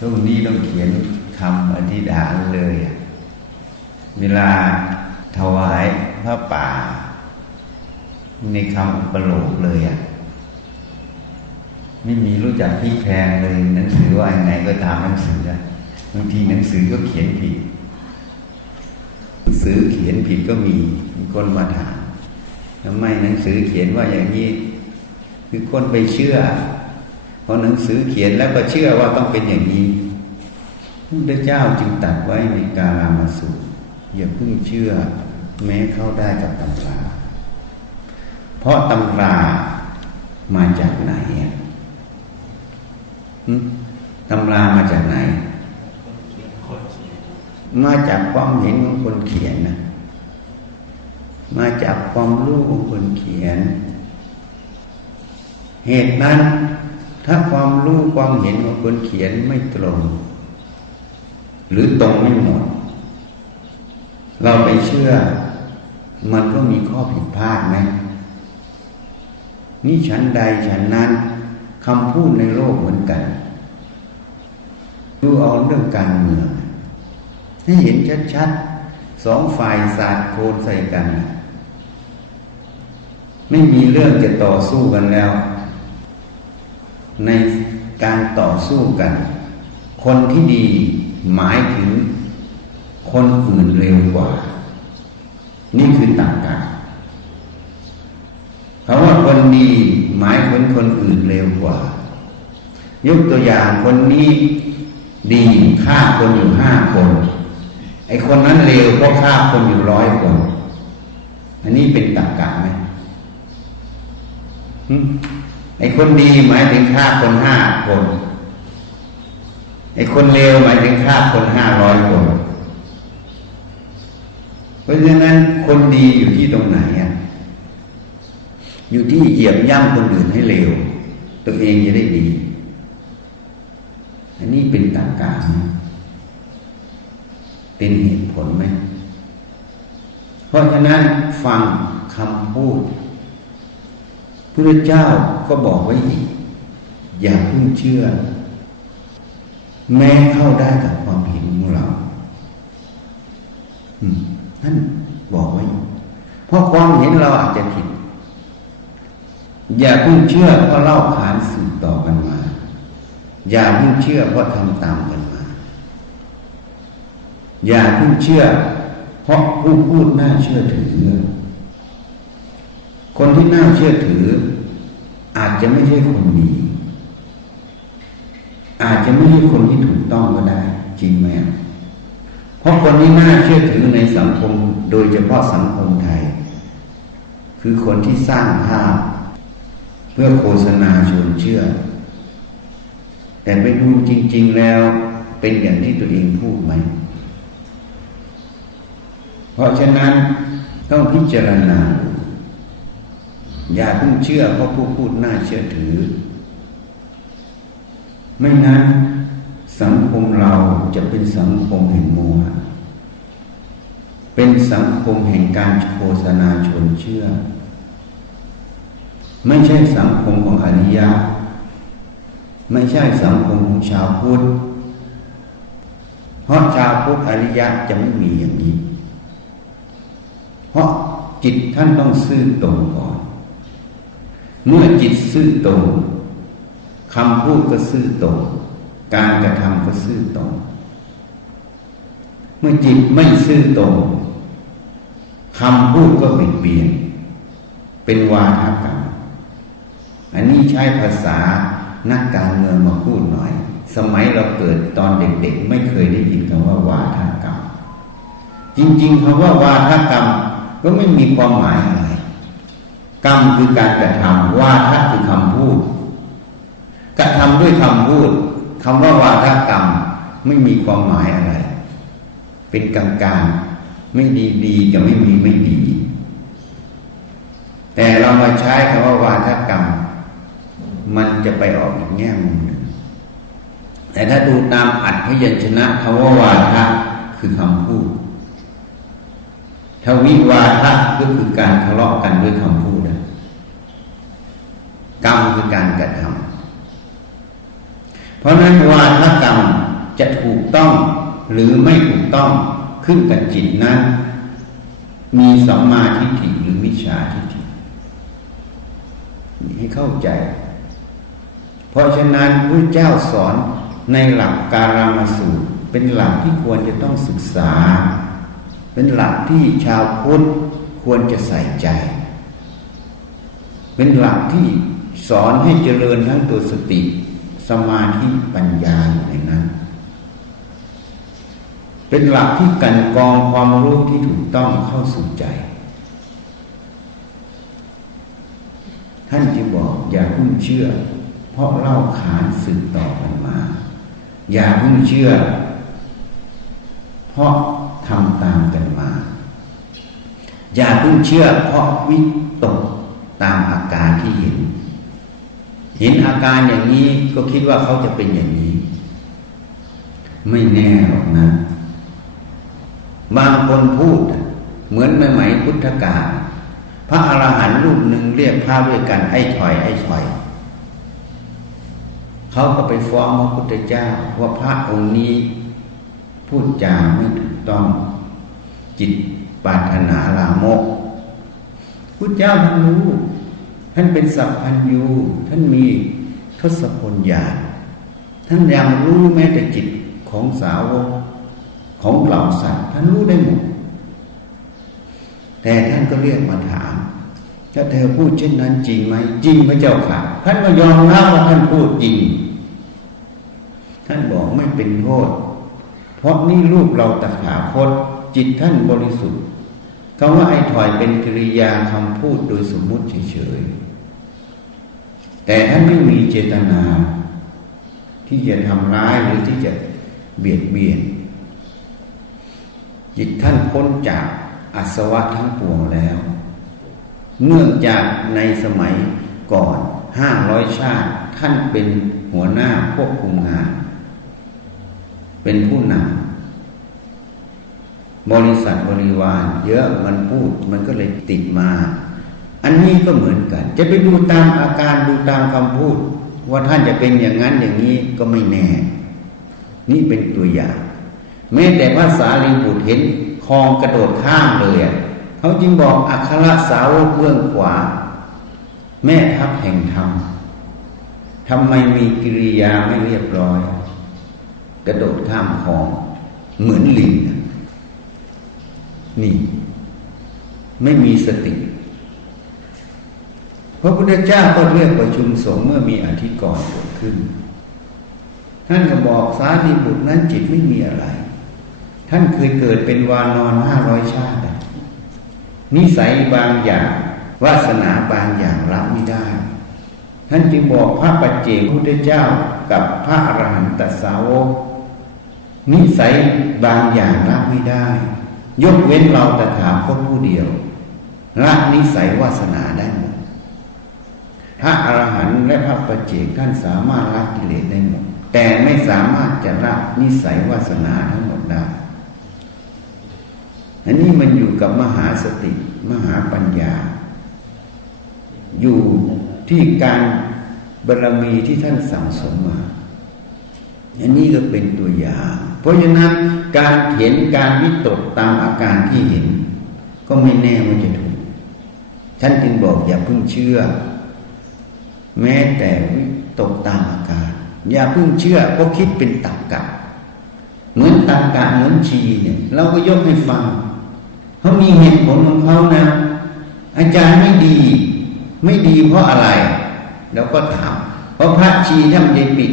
รุ่งนี้ต้องเขียนคำอธิษฐานเลย เวลาถวายพระป่า ในคำอุปโลกเลยอะไม่มีรู้จักที่แพงเลยหนังสือว่าอยังไงก็ตามหนังสืออะบางทีหนังสือก็เขียนผิดหนังสือเขียนผิดก็มีมีคนมาถามทำไมหนังสือเขียนว่าอย่างนี้ คือคนไปเชื่อ พอหนังสือเขียนแล้วก็เชื่อว่าต้องเป็นอย่างนี้พระเจ้าจึงตัดไว้ในกาลามาสูตรอย่าเพิ่งเชื่อแม้เข้าได้กับตำรา เพราะตำรามาจากไหนอะตำรามาจากไหน มาจากความเห็นของคนเขียนนะมาจากความรู้ของคนเขียน เหตุนั้น ถ้าความรู้ความเห็นของคนเขียนไม่ตรง หรือตรงไม่หมด เราไปเชื่อ มันก็มีข้อผิดพลาดไหมนี่ฉันใดฉันนั้นคำพูดในโลกเหมือนกันดูเอาเรื่องการเมือง ให้เห็นชัดๆสองฝ่ายสาดโคนใส่กัน ไม่มีเรื่องจะต่อสู้กันแล้ว ในการต่อสู้กัน คนที่ดีหมายถึงคนอื่นเร็วกว่า นี่คือต่างกันคำว่าคนดีหมายถึงคนอื่นเร็วกว่า ยกตัวอย่างคนนี้ดีฆ่าคนอยู่ห้าคน ไอคนนั้นเร็วเพราะฆ่าคนอยู่ร้อยคน อันนี้เป็นต่างกันไหม ไอ้คนดีหมายถึงฆ่าคนห้าคน ไอ้คนเลวหมายถึงฆ่าคนห้าร้อยคน เพราะฉะนั้นคนดีอยู่ที่ตรงไหนอะอยู่ที่เหยียบย่ำคนอื่นให้เร็วตัวเองจะได้ดี อันนี้เป็นต่างการเป็นเหตุผลไหม เพราะฉะนั้นฟังคำพูด พระเจ้าก็บอกไว้อีก อย่าเพิ่งเชื่อ แม้เข้าได้กับความเห็นของเราท่านบอกไว้ เพราะความเห็นเราอาจจะผิด อย่าเพิ่งเชื่อเพราะเล่าขานสืบต่อกันมา อย่าเพิ่งเชื่อเพราะทำตามกันมา อย่าเพิ่งเชื่อ เพราะผู้พูดน่าเชื่อถือ คนที่น่าเชื่อถือ อาจจะไม่ใช่คนดีอาจจะไม่ใช่คนที่ถูกต้องก็ได้ จริงไหมเพราะคนที่น่าเชื่อถือในสังคม โดยเฉพาะสังคมไทย คือคนที่สร้างภาพ เพื่อโฆษณาชวนเชื่อ แต่ไปดูจริง ๆแล้วเป็นอย่างที่ตัวเองพูดไหม เพราะฉะนั้นต้องพิจารณา อย่าเพิ่งเชื่อเพราะผู้พูดน่าเชื่อถือ ไม่นั้นสังคมเราจะเป็นสังคมแห่งโมหะเป็นสังคมแห่งการโฆษณาชวนเชื่อ ไม่ใช่สังคมของอริยะ ไม่ใช่สังคมของชาวพุทธเพราะชาวพุทธอริยะจะไม่มีอย่างนี้ เพราะจิตท่านต้องซื่อตรงก่อน เมื่อจิตซื่อตรงคำพูดก็ซื่อตรงการกระทำก็ซื่อตรงเมื่อจิตไม่ซื่อตรงคำพูดก็เปลี่ยนเปลี่ยน เป็นวาทกรรมอันนี้ใช้ภาษานักการเมืองมาพูดหน่อย สมัยเราเกิดตอนเด็กๆ ไม่เคยได้ยินคำว่าวาทกรรม จริงๆคำว่าวาทกรรมก็ไม่มีความหมายอะ กรรมคือการกระทำวาทะคือคำพูด กระทำด้วยคำพูดคำว่าวาทกรรมไม่มีความหมายอะไร เป็นกลางๆไม่ดีดีกับไม่มีไม่ดี แต่เรามาใช้คำว่าวาทกรรม มันจะไปออกอีกแง่มุมหนึ่งแต่ถ้าดูตามอัดพยัญชนะคำว่าวาทะคือคำพูดทวิวาทะก็คือการทะเลาะกันด้วยคำพูด กรรมคือการกระทำเพราะนั้นวาทกรรมจะถูกต้องหรือไม่ถูกต้องขึ้นกับจิตนั้น มีสัมมาทิฏฐิหรือมิจฉาทิฏฐิให้เข้าใจ เพราะฉะนั้นพระเจ้าสอนในหลักการามาสูตร เป็นหลักที่ควรจะต้องศึกษา เป็นหลักที่ชาวพุทธควรจะใส่ใจ เป็นหลักที่ สอนให้เจริญทั้งตัวสติ สมาธิปัญญาอยู่ในนั้น เป็นหลักที่กันกองความรู้ที่ถูกต้องเข้าสู่ใจ ท่านจึงบอกอย่าเพิ่งเชื่อ เพราะเล่าขานสืบต่อกันมา อย่าเพิ่งเชื่อ เพราะทำตามกันมา อย่าเพิ่งเชื่อ เพราะวิตกตามอาการที่เห็น เห็นอาการอย่างนี้ก็คิดว่าเขาจะเป็นอย่างนี้ ไม่แน่หรอกนะ บางคนพูด เหมือนใหม่ๆพุทธกาลพระอรหันต์รูปหนึ่งเรียกพระด้วยกันไอ้ถอย ไอ้ถอยเขาก็ไปฟ้องพระพุทธเจ้าว่าพระองค์นี้ พูดจาไม่ถูกต้อง จิตปราถนาลามกพุทธเจ้าท่านรู้ ท่านเป็นสัพพัญญูท่านมีทศพลญาณท่านยังรู้แม้แต่จิตของสาวกของเหล่าสัตว์ท่านรู้ได้หมดแต่ท่านก็เรียกมาถามถ้าเธอพูดเช่นนั้นจริงไหมจริงพระเจ้าค่ะ ท่านก็ยอมรับว่าท่านพูดจริง ท่านบอกไม่เป็นโทษ เพราะนี่ลูกเราตถาคตจิตท่านบริสุทธิ์คำว่าไอ้ถอยเป็นกิริยาคำพูดโดยสมมุติเฉยๆ แต่ท่านไม่มีเจตนา ที่จะทำร้ายหรือที่จะเบียดเบียน จิตท่านพ้นจากอาสวะทั้งปวงแล้ว เนื่องจากในสมัยก่อนห้าร้อยชาติท่านเป็นหัวหน้าควบคุมงาน เป็นผู้นำบริษัทบริวารเยอะมันพูดมันก็เลยติดมา อันนี้ก็เหมือนกัน จะไปดูตามอาการดูตามคำพูด ว่าท่านจะเป็นอย่างนั้นอย่างนี้ก็ไม่แน่ นี่เป็นตัวอย่าง แม้แต่ภาษาลิบุตรเห็นคลองกระโดดข้ามเลยเขาจึงบอกอัครสาวกเบื้องขวา แม่ทัพแห่งธรรมทำไมมีกิริยาไม่เรียบร้อย กระโดดข้ามคลอง เหมือนลิงนี่ ไม่มีสติ พระพุทธเจ้าก็เรียกประชุมสงฆ์เมื่อมีอธิกรณ์เกิดขึ้น ท่านก็บอกสารีบุตรนั้นจิตไม่มีอะไร ท่านเคยเกิดเป็นวานอนห้าร้อยชาติ นิสัยบางอย่างวาสนาบางอย่างรับไม่ได้ ท่านจึงบอกพระปัจเจกพุทธเจ้ากับพระอรหันตสาวก นิสัยบางอย่างรับไม่ได้ ยกเว้นเราแต่ถามคนผู้เดียวละนิสัยวาสนาได้หมด พระอรหันต์และพระปัจเจกท่านสามารถละกิเลสได้หมด แต่ไม่สามารถจะละนิสัยวาสนาทั้งหมดได้อันนี้มันอยู่กับมหาสติมหาปัญญา อยู่ที่การบารรมีที่ท่านสั่งสมมา อันนี้ก็เป็นตัวอย่าง เพราะฉะนั้นการเห็นการวิตกตามอาการที่เห็น ก็ไม่แน่ว่าจะถูก ท่านจึงบอกอย่าเพิ่งเชื่อ แม้แต่วิตกตามอาการ อย่าเพิ่งเชื่อเพราะคิดเป็นตักกะ เหมือนตักกะเหมือนชีเนี่ย เราก็ยกให้ฟังเขามีเหตุผลของเขานะ อาจารย์ไม่ดี ไม่ดีเพราะอะไรเราก็ถามเพราะพระชีท่านได้ปิด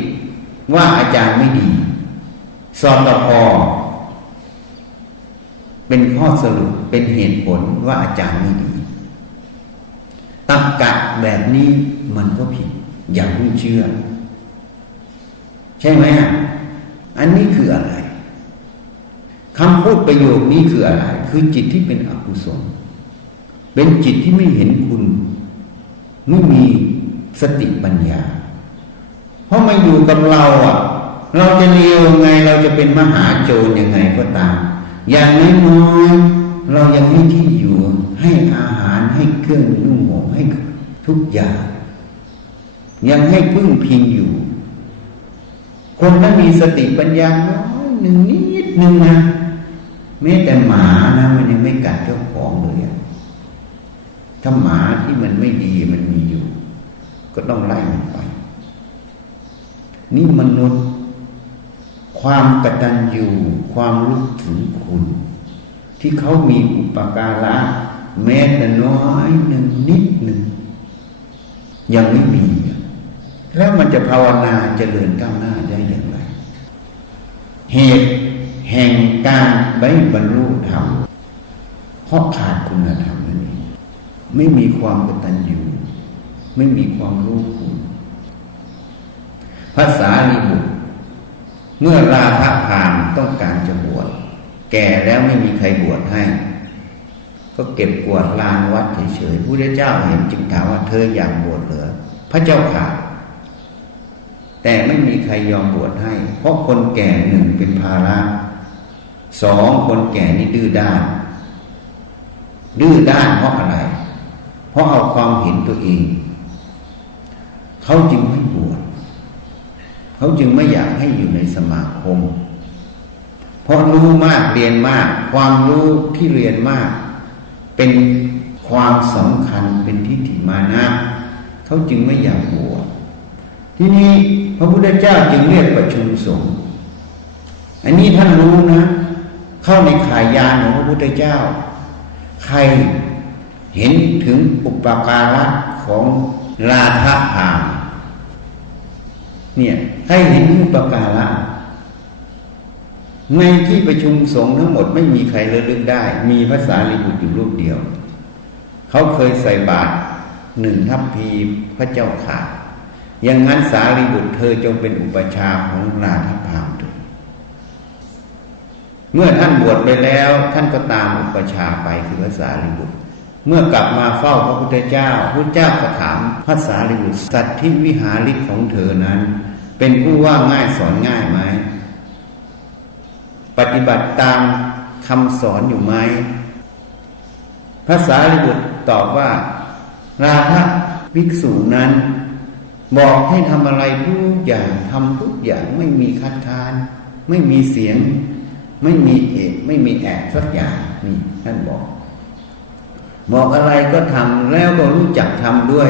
ว่าอาจารย์ไม่ดีสอบตพอเป็นข้อสรุปเป็นเหตุผลว่าอาจารย์ไม่ดี ตักกะแบบนี้มันก็ผิด อย่าเพิ่งเชื่อ ใช่ไหมอะอันนี้คืออะไรคำพูดประโยคนี้คืออะไร คือจิตที่เป็นอกุศล เป็นจิตที่ไม่เห็นคุณ ไม่มีสติปัญญา เพราะมาอยู่กับเราอะ เราจะเลียวไง เราจะเป็นมหาโจรยังไงก็ตาม อย่างน้อยๆเรายังให้ที่อยู่ ให้อาหารให้เครื่องนุ่งห่มให้ทุกอย่าง ยังให้พึ่งพิงอยู่ คนถ้ามีสติปัญญาน้อยหนึ่งนิดหนึ่งนะแม้แต่หมานะมันยังไม่กัดเจ้าของเลยถ้าหมาที่มันไม่ดีมันมีอยู่ ก็ต้องไล่มันไป นี่มนุษย์ ความกตัญญูความรู้ถึงคุณ ที่เขามีอุปการะ แม้แต่น้อยหนึ่งนิดหนึ่งยังไม่มี แล้วมันจะภาวนาเจริญก้าวหน้าได้อย่างไร เหตุแห่งการไม่บรรลุธรรมเพราะขาดคุณธรรมนั่นเองไม่มีความกตัญญูไม่มีความรู้คุณภาษาลีบุตร เมื่อราธพามต้องการจะบวชแก่แล้วไม่มีใครบวชให้ ก็เก็บกวาดลานวัดเฉยๆพระเจ้าเห็นจึงถามว่าเธออยากบวชเหรอพระเจ้าค่ะ แต่ไม่มีใครยอมบวชให้ เพราะคนแก่หนึ่งเป็นภาระสองคนแก่นี่ดื้อด้าน ดื้อด้านเพราะอะไร เพราะเอาความเห็นตัวเอง เขาจึงไม่บวชเขาจึงไม่อยากให้อยู่ในสมาคม เพราะรู้มากเรียนมาก ความรู้ที่เรียนมาก เป็นความสำคัญเป็นทิฏฐิมานะเขาจึงไม่อยากบวชที่นี้พระพุทธเจ้าจึงเรียกประชุมสงฆ์อันนี้ท่านรู้นะ เข้าในขายยานของพระพุทธเจ้า ใครเห็นถึงอุปการะของราธพาเนี่ยให้เห็นอุปการะ ในที่ประชุมสงฆ์ทั้งหมดไม่มีใครระลึกได้ มีภาษาลิบุตรอยู่รูปเดียว เขาเคยใส่บาตรหนึ่งทัพพีพระเจ้าขาอย่างนั้นสารีบุตรเธอจงเป็นอุปชาของราธพามเถิดเมื่อท่านบวชไปแล้ว ท่านก็ตามอุปชาไปคือภาษารีบุตร เมื่อกลับมาเฝ้าพระพุทธเจ้าพระเจ้าก็ถามภาษารีบุตรสัตว์ที่วิหาริกของเธอนั้น เป็นผู้ว่าง่ายสอนง่ายไหม ปฏิบัติตามคำสอนอยู่ไหมภาษาลิบุตรตอบว่า ราธภิกษุนั้น บอกให้ทำอะไรทุกอย่างทำทุกอย่างไม่มีคัดค้าน ไม่มีเสียง ไม่มีเอกไม่มีแอบสักอย่างนี่ท่านบอก บอกอะไรก็ทำแล้วก็รู้จักทำด้วย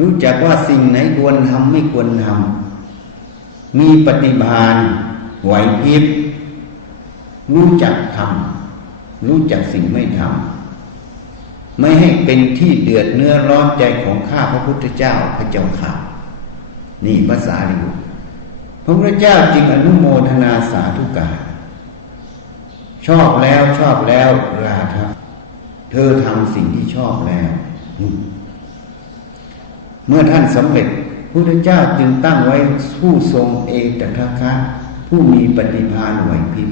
รู้จักว่าสิ่งไหนควรทำไม่ควรทำมีปฏิภาณไหวพริบ รู้จักทำรู้จักสิ่งไม่ทำไม่ให้เป็นที่เดือดเนื้อร้อนใจของข้าพระพุทธเจ้าพระเจ้าข่านี่ภาษาลิบุตรพระพุทธเจ้าจึงอนุโมทนาสาธุการชอบแล้วชอบแล้วราธะเธอทำสิ่งที่ชอบแล้ว เมื่อท่านสำเร็จพระพุทธเจ้าจึงตั้งไว้ผู้ทรงเอตทัคคะผู้มีปฏิภาณไหวพริบ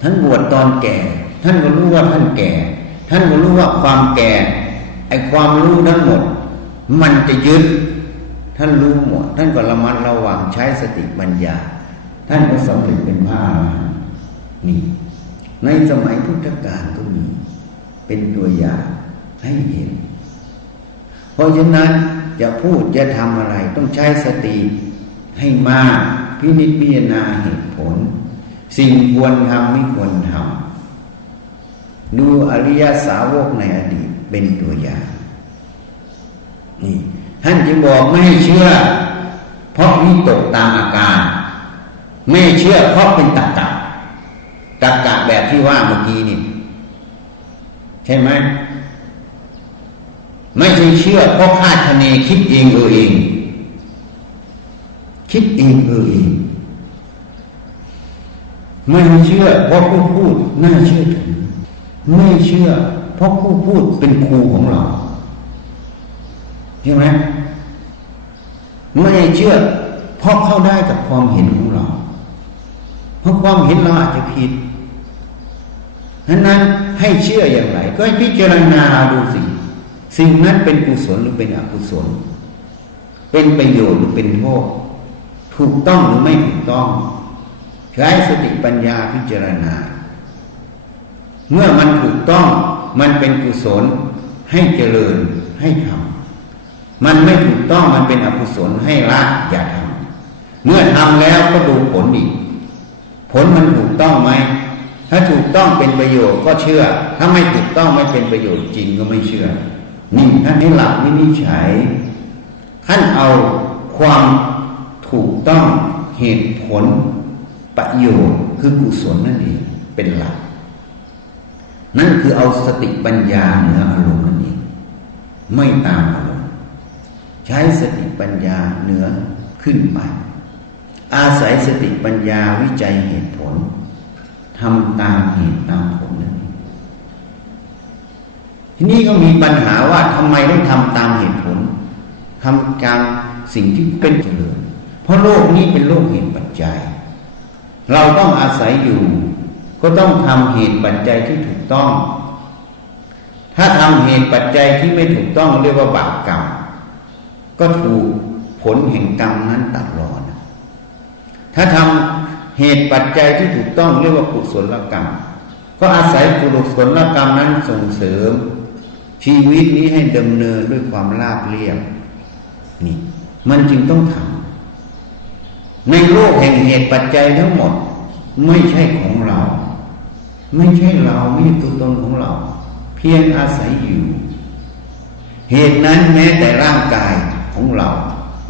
ท่านบวชตอนแก่ ท่านก็รู้ว่าท่านแก่ ท่านก็รู้ว่าความแก่ไอความรู้ทั้งหมด มันจะยึดท่านรู้หมดท่านก็ระมัดระวังใช้สติปัญญา ท่านก็สำเร็จเป็นพระอรหันต์นี่ ในสมัยพุทธกาลก็มี เป็นตัวอย่างให้เห็น เพราะฉะนั้นจะพูดจะทำอะไรต้องใช้สติให้มากพินิจพิจารณาเหตุผล สิ่งควรทำไม่ควรทำดูอริยสาวกในอดีตเป็นตัวอย่างนี่ท่านจึงบอกไม่ให้เชื่อ เพราะวิตกตามอาการ ไม่เชื่อเพราะเป็นตักกะตักกะแบบที่ว่าเมื่อกี้นี่ ใช่ไหมไม่ใช่เชื่อเพราะคาดคะเนคิดเองเออเอง คิดเองเออเอง ไม่เชื่อเพราะผู้พูดน่าเชื่อถือไม่เชื่อ เพราะผู้พูดเป็นครูของเราใช่ไหมไม่เชื่อ เพราะเข้าได้กับความเห็นของเรา เพราะความเห็นเราอาจจะผิดฉะนั้นให้เชื่ออย่างไร ก็ให้พิจารณาดูสิสิ่งนั้นเป็นกุศลหรือเป็นอกุศล เป็นประโยชน์หรือเป็นโทษถูกต้องหรือไม่ถูกต้อง ใช้สติปัญญาพิจารณา เมื่อมันถูกต้องมันเป็นกุศลให้เจริญให้ทำมันไม่ถูกต้องมันเป็นอกุศลให้ละอย่าทำเมื่อทำแล้วก็ดูผลอีกผลมันถูกต้องไหมถ้าถูกต้องเป็นประโยชน์ก็เชื่อ ถ้าไม่ถูกต้องไม่เป็นประโยชน์จริงก็ไม่เชื่อ นี่ท่านให้หลักวินิจฉัยท่านเอาความถูกต้องเหตุผล ประโยชน์คือกุศลนั่นเองเป็นหลัก นั่นคือเอาสติปัญญาเหนืออารมณ์นั่นเองไม่ตามอารมณ์ใช้สติปัญญาเหนือขึ้นไป อาศัยสติปัญญาวิจัยเหตุผลทำตามเหตุตามผลนั่นเองทีนี้ก็มีปัญหาว่าทำไมต้องทำตามเหตุผลทำตามสิ่งที่เป็นเจริญเพราะโลกนี้เป็นโลกเหตุปัจจัย เราต้องอาศัยอยู่ ก็ต้องทำเหตุปัจจัยที่ถูกต้อง ถ้าทำเหตุปัจจัยที่ไม่ถูกต้องเรียกว่าบาปกรรมก็ถูกผลแห่งกรรมนั้นตัดรอน ถ้าทำเหตุปัจจัยที่ถูกต้องเรียกว่ากุศลกรรม ก็อาศัยกุศลกรรมนั้นส่งเสริม ชีวิตนี้ให้ดำเนินด้วยความราบเรียบนี่ มันจึงต้องทำ ในโลกแห่งเหตุปัจจัยทั้งหมด ไม่ใช่ของเรา ไม่ใช่เราไม่ใช่ตัวตนของเรา เพียงอาศัยอยู่ เหตุนั้นแม้แต่ร่างกายของเรา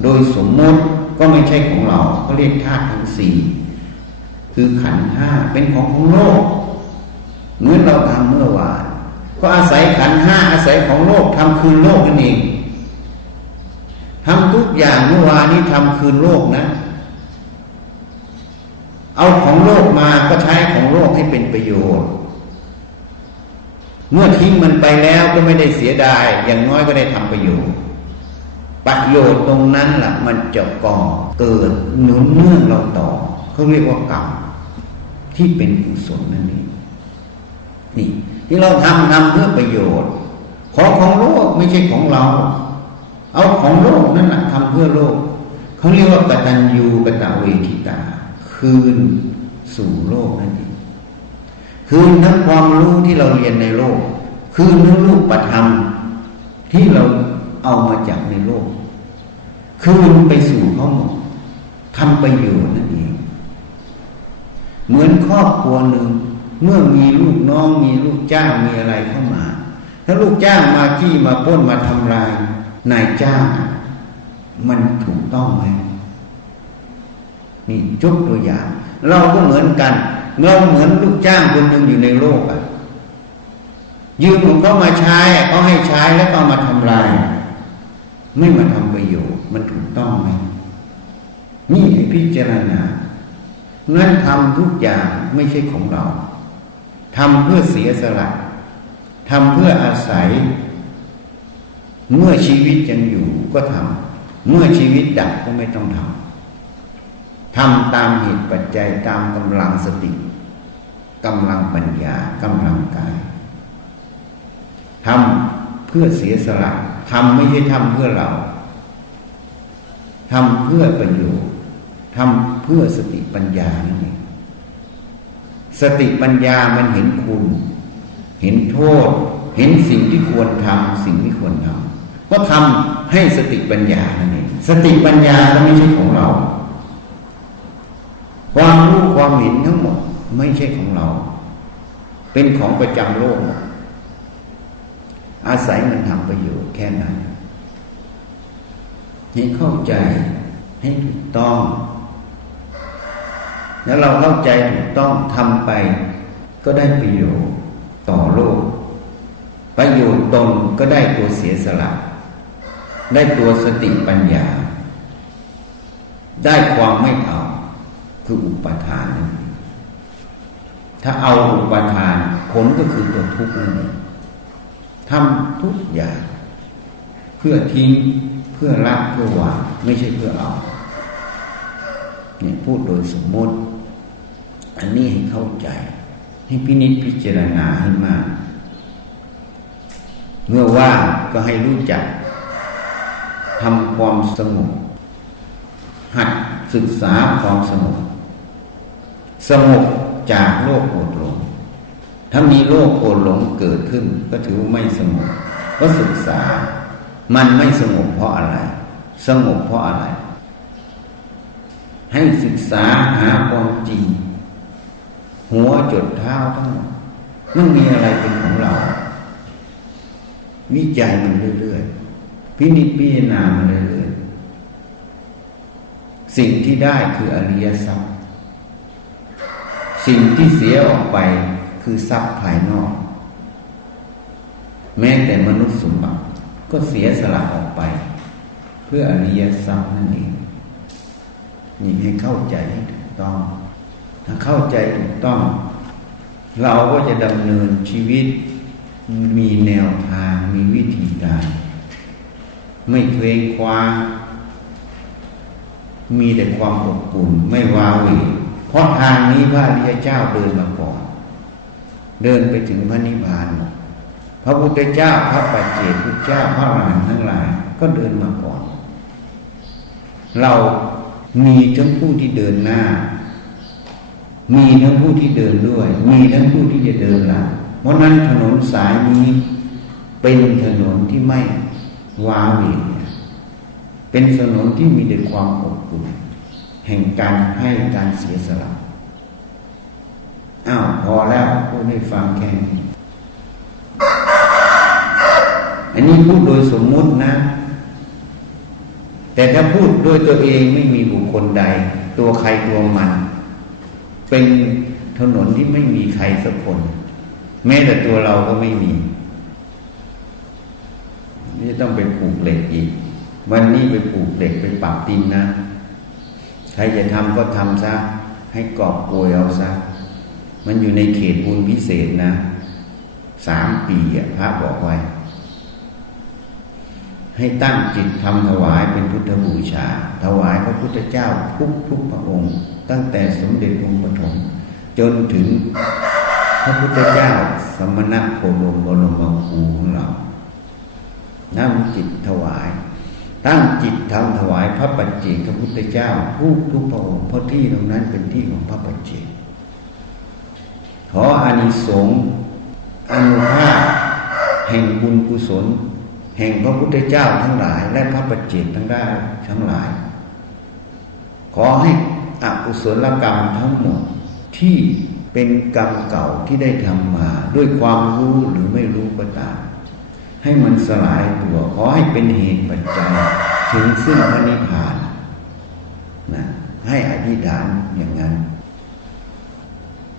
โดยสมมติก็ไม่ใช่ของเราเขาเรียกธาตุทั้งสี่คือขันห้าเป็นของของโลกเหมือนเราทำเมื่อวานก็อาศัยขันห้าอาศัยของโลกทำคืนโลกนั่นเองทำทุกอย่างเมื่อวานนี้ทำคืนโลกนะ เอาของโลกมาก็ใช้ของโลกให้เป็นประโยชน์ เมื่อทิ้งมันไปแล้วก็ไม่ได้เสียดาย อย่างน้อยก็ได้ทำประโยชน์ ประโยชน์ตรงนั้นล่ะ มันจะก่อเกิดหนุนเนื่องเราต่อเขาเรียกว่ากรรมที่เป็นกุศลนั่นเองนี่ ที่เราทำทำเพื่อประโยชน์ ของของโลกไม่ใช่ของเรา เอาของโลกนั่นแหละทำเพื่อโลกเขาเรียกว่ากตัญญูกตเวทิตา คืนสู่โลกนั่นเองคืนทั้งความรู้ที่เราเรียนในโลก คืนทั้งรูปธรรมที่เราเอามาจากในโลก คืนไปสู่เขาหมดทำประโยชน์นั่นเอง เหมือนครอบครัวหนึ่งเมื่อมีลูกน้องมีลูกจ้างมีอะไรเข้ามา ถ้าลูกจ้างมาขี้มาป้นมาทำลายนายจ้าง มันถูกต้องไหม นี่ยกตัวอย่าง เราก็เหมือนกัน เราเหมือนลูกจ้างคนหนึ่งอยู่ในโลกอะยืมของเขามาใช้เขาให้ใช้แล้วก็มาทำลาย ไม่มาทำประโยชน์มันถูกต้องไหมนี่ให้พิจารณางั้นทำทุกอย่างไม่ใช่ของเราทำเพื่อเสียสละทำเพื่ออาศัย เมื่อชีวิตยังอยู่ก็ทำเมื่อชีวิตดับก็ไม่ต้องทำ ทำตามเหตุปัจจัยตามกำลังสติกำลังปัญญากำลังกายทำเพื่อเสียสละทำไม่ใช่ทำเพื่อเราทำเพื่อประโยชน์ทำเพื่อสติปัญญานั่สติปัญญามันเห็นคุณ เห็นโทษ เห็นสิ่งที่ควรทำสิ่งที่ควรทำก็ทำให้สติปัญญานั่นเองสติปัญญาก็ไม่ใช่ของเรา ความเห็นทั้งหมดไม่ใช่ของเรา เป็นของประจำโลก อาศัยมันทำประโยชน์แค่นั้น ให้เข้าใจให้ถูกต้อง แล้วเราเข้าใจถูกต้องทำไป ก็ได้ประโยชน์ต่อโลก ประโยชน์ตรงก็ได้ตัวเสียสละ ได้ตัวสติปัญญา ได้ความไม่เอา คืออุปทานนั่นถ้าเอาอุปทานผลก็คือตัวทุกข์นั่นเองทำทุกอย่าง เพื่อทิ้งเพื่อละเพื่อวางไม่ใช่เพื่อเอาเนี่ยพูดโดยสมมติ อันนี้ให้เข้าใจ ให้พินิจพิจารณาให้มากเมื่อว่าก็ให้รู้จักทำความสงบหัดศึกษาความสงบ สงบจากโลกโกรธหลง ถ้ามีโลกโกรธหลงเกิดขึ้น ก็ถือว่าไม่สงบก็ศึกษา มันไม่สงบเพราะอะไร สงบเพราะอะไร ให้ศึกษาหาความจริง หัวจดเท้าทั้งหมดมันมีอะไรเป็นของเรา วิจัยมันเรื่อยๆ พินิจพิจารณามันเรื่อยๆ สิ่งที่ได้คืออริยทรัพย์ สิ่งที่เสียออกไปคือทรัพย์ภายนอก แม้แต่มนุษย์สมบัติก็เสียสละออกไป เพื่ออริยทรัพย์นั่นเองนี่ให้เข้าใจให้ถูกต้อง ถ้าเข้าใจถูกต้อง เราก็จะดำเนินชีวิต มีแนวทางมีวิธีการไม่เคว้งคว้างมีแต่ความอบอุ่นไม่ว้าเหว เพราะทางนี้พระอริยเจ้าเดินมาก่อน เดินไปถึงพระนิพพาน พระพุทธเจ้าพระปัจเจกพุทธเจ้าพระอรหันต์ทั้งหลาย ก็เดินมาก่อน เรามีทั้งผู้ที่เดินหน้า มีทั้งผู้ที่เดินด้วย มีทั้งผู้ที่จะเดินหลังเพราะนั้นถนนสายนี้เป็นถนนที่ไม่ว้าเหวเป็นถนนที่มีแต่ความอบอุ่น แห่งการให้การเสียสละอ้าวพอแล้วพูดให้ฟังแค่นี้ อันนี้พูดโดยสมมุตินะ แต่ถ้าพูดโดยตัวเองไม่มีบุคคลใด ตัวใครตัวมัน เป็นถนนที่ไม่มีใครสักคน แม้แต่ตัวเราก็ไม่มีนี่ต้องไปปลูกเหล็กอีก วันนี้ไปปลูกเหล็กไปปรับดินนะ ใครจะทำก็ทำซะ ให้กอบโกยเอาซะ มันอยู่ในเขตบุญพิเศษนะ สามปีอะพระบอกไว้ ให้ตั้งจิตทำถวายเป็นพุทธบูชา ถวายพระพุทธเจ้าทุกทุกพระองค์ ตั้งแต่สมเด็จองค์ปฐมจนถึงพระพุทธเจ้าสมณะโคดมบรมครูของเรานั่งจิตถวาย ตั้งจิตทำถวายพระปัจเจกพระพุทธเจ้าทุกทุกพระองค์เพราะที่ตรงนั้นเป็นที่ของพระปัจเจกขออานิสงส์อนุภาพแห่งบุญกุศล แห่งพระพุทธเจ้าทั้งหลาย และพระปัจเจกทั้งได้ทั้งหลาย ขอให้อกุศลกรรมทั้งหมดที่เป็นกรรมเก่าที่ได้ทำมา ด้วยความรู้หรือไม่รู้ก็ตาม ให้มันสลายตัวขอให้เป็นเหตุปัจจัย ถึงซึ่งพระนิพพานนะให้อธิษฐานอย่างนั้น